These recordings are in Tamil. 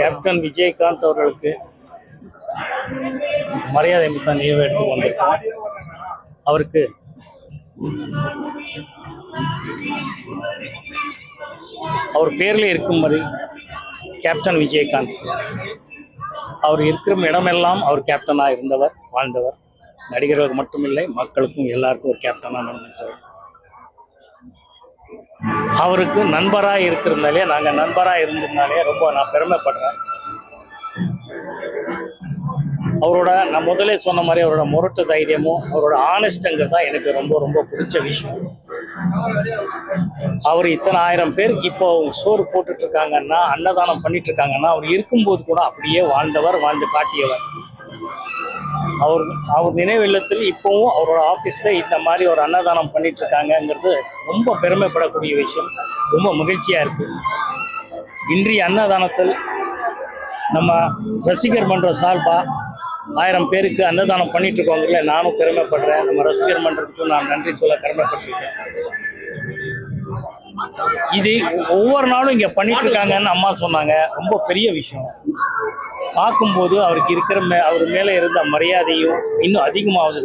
கேப்டன் விஜயகாந்த் அவர்களுக்கு மரியாதை மிக்க நினைவு எடுத்து வந்திருக்கோம் அவருக்கு அவர் பேரில் இருக்கும்படி கேப்டன் விஜயகாந்த். அவர் இருக்கிற இடமெல்லாம் அவர் கேப்டனாக இருந்தவர் வாழ்ந்தவர். நடிகர்களுக்கு மட்டுமில்லை மக்களுக்கும் எல்லாருக்கும் ஒரு கேப்டனாக நடந்துட்டவர் அவருக்கு நண்பராக இருக்கிறதுனாலே நாங்கள் நண்பராக இருந்ததுனாலே ரொம்ப நான் பெருமைப்படுறேன். அவரோட நான் முதலே சொன்ன மாதிரி அவரோட முரட்டு தைரியமும் அவரோட ஆனஸ்டங்கிறது தான் எனக்கு ரொம்ப ரொம்ப பிடிச்ச விஷயம். அவர் இத்தனை ஆயிரம் பேருக்கு இப்போ சோறு போட்டுட்டு இருக்காங்கன்னா அன்னதானம் பண்ணிட்டு இருக்காங்கன்னா அவர் இருக்கும்போது கூட அப்படியே வாழ்ந்தவர் வாழ்ந்து காட்டியவர். அவர் அவர் நினைவு இல்லத்தில் இப்போவும் அவரோட ஆஃபீஸில் இந்த மாதிரி ஒரு அன்னதானம் பண்ணிட்டு இருக்காங்கங்கிறது ரொம்ப பெருமைப்படக்கூடிய விஷயம். ரொம்ப மகிழ்ச்சியாக இருக்குது இன்றைய அன்னதானத்தில் நம்ம ரசிகர் மன்ற சார்பாக ஆயிரம் பேருக்கு அன்னதானம் பண்ணிட்டு இருக்கோங்கல்ல நானும் பெருமைப்படுறேன். நம்ம ரசிகர் மன்றத்துக்கும் நான் நன்றி சொல்ல கடமைப்பட்டிருக்கேன். இது ஒவ்வொரு நாளும் இங்கே பண்ணிட்டு இருக்காங்கன்னு அம்மா சொன்னாங்க. ரொம்ப பெரிய விஷயம். பார்க்கும்போது அவருக்கு இருக்கிற மே அவர் மேலே இருந்த மரியாதையும் இன்னும் அதிகமாகுது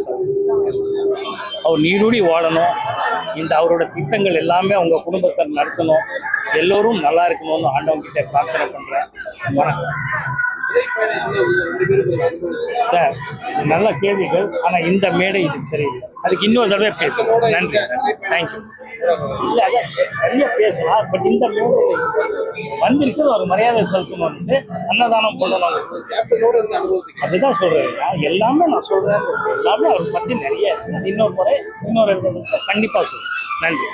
அவர் நீடூடி வாழணும். இந்த அவரோட திட்டங்கள் எல்லாமே அவங்க குடும்பத்தை நடத்தணும். எல்லோரும் நல்லா இருக்கணும்னு ஆண்டவங்கிட்ட பிரார்த்தனை பண்ணுறேன் வணக்கம். சார் இது நல்ல கேள்விகள் ஆனால் இந்த மேடை இது சரியில்லை. அதுக்கு இன்னொரு தடவை பேசுவோம். நன்றி தேங்க்யூ இல்லை நிறைய பேசலாம் பட் இந்த மேடை வந்திருக்குது ஒரு மரியாதை செலுத்தணும்னு அன்னதானம் பண்ணணும் கேப்டனோட அதுதான் சொல்கிறேன் எல்லாமே நான் சொல்கிறேன் எல்லாமே அவரை பற்றி நிறைய இருக்கு. இன்னொரு முறை இன்னொரு இடத்துல கண்டிப்பா சொல்றேன். நன்றி.